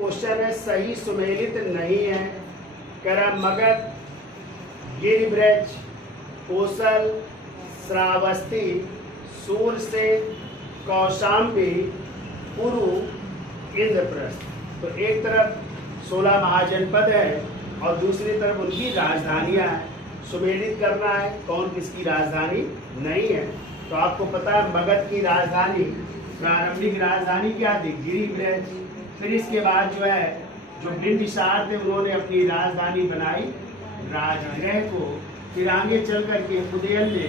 Question है, सही सुमेलित नहीं है। कह रहा मगध, गिरिब्रज, कोसल, श्रावस्ती, सूरसेन, कौशाम्बी, पुरु, इंद्रप्रस्थ। तो एक तरफ 16 महाजनपद है और दूसरी तरफ उनकी राजधानियां हैं। सुमेलित करना है कौन किसकी राजधानी नहीं है। तो आपको पता है मगध की राजधानी, प्रारंभिक राजधानी क्या थी? गिरिब्रज। फिर इसके बाद जो बिंबिसार थे उन्होंने अपनी राजधानी बनाई राजगृह को। फिर आगे चल करके उदयन ने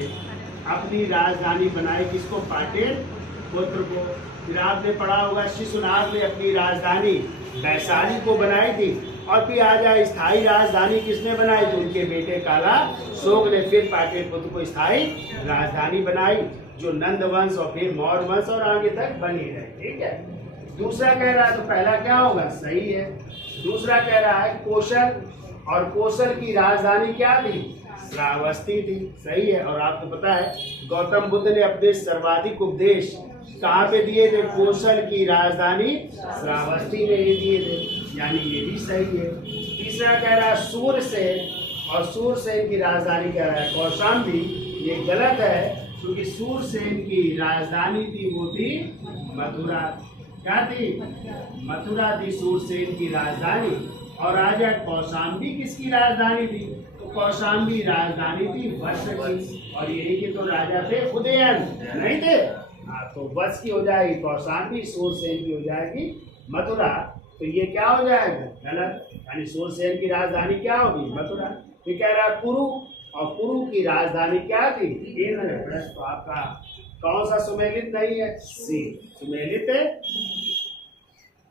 अपनी राजधानी बनाई किसको? पाटेल पुत्र को। फिर आपने पढ़ा होगा शिशुनाग ने अपनी राजधानी वैशाली को बनाई थी। और फिर आजा स्थायी राजधानी किसने बनाई थी? उनके बेटे काला शोक ने फिर पाटेल पुत्र को स्थायी राजधानी बनाई, जो नंद वंश और फिर मौर्य वंश और आगे तक बनी रहे। ठीक है। दूसरा कह रहा है, तो पहला क्या होगा? सही है। दूसरा कह रहा है कोशल, और कोशल की राजधानी क्या थी? श्रावस्ती थी। सही है। और आपको पता है गौतम बुद्ध ने अपने सर्वाधिक उपदेश कहाँ पे दिए थे? कोशल की राजधानी श्रावस्ती में ही दिए थे, यानी ये भी सही है। तीसरा कह रहा है सूरसेन, और सूरसेन की राजधानी कह रहा है कौशाम्बी। ये गलत है, क्योंकि सूरसेन की राजधानी थी वो थी मथुरा। क्या थी? मथुरा थी सूरसेन की राजधानी। और राजा कौशाम्बी किसकी राजधानी थी? तो कौशाम्बी राजधानी थी वत्स की, और यही के तो राजा थे उदयन, नहीं थे? हाँ, तो वत्स की हो जाएगी कौशाम्बी, सूरसेन की हो जाएगी मथुरा। तो ये क्या हो जाएगा? गलत। यानी सूरसेन की राजधानी क्या होगी? मथुरा। फिर कह रहा है पुरु, और पुरु की राजधानी क्या थी? इंद्रप्रस्थ। तो आपका कौन सा सुमेलित नहीं है? सी सुमेलित है।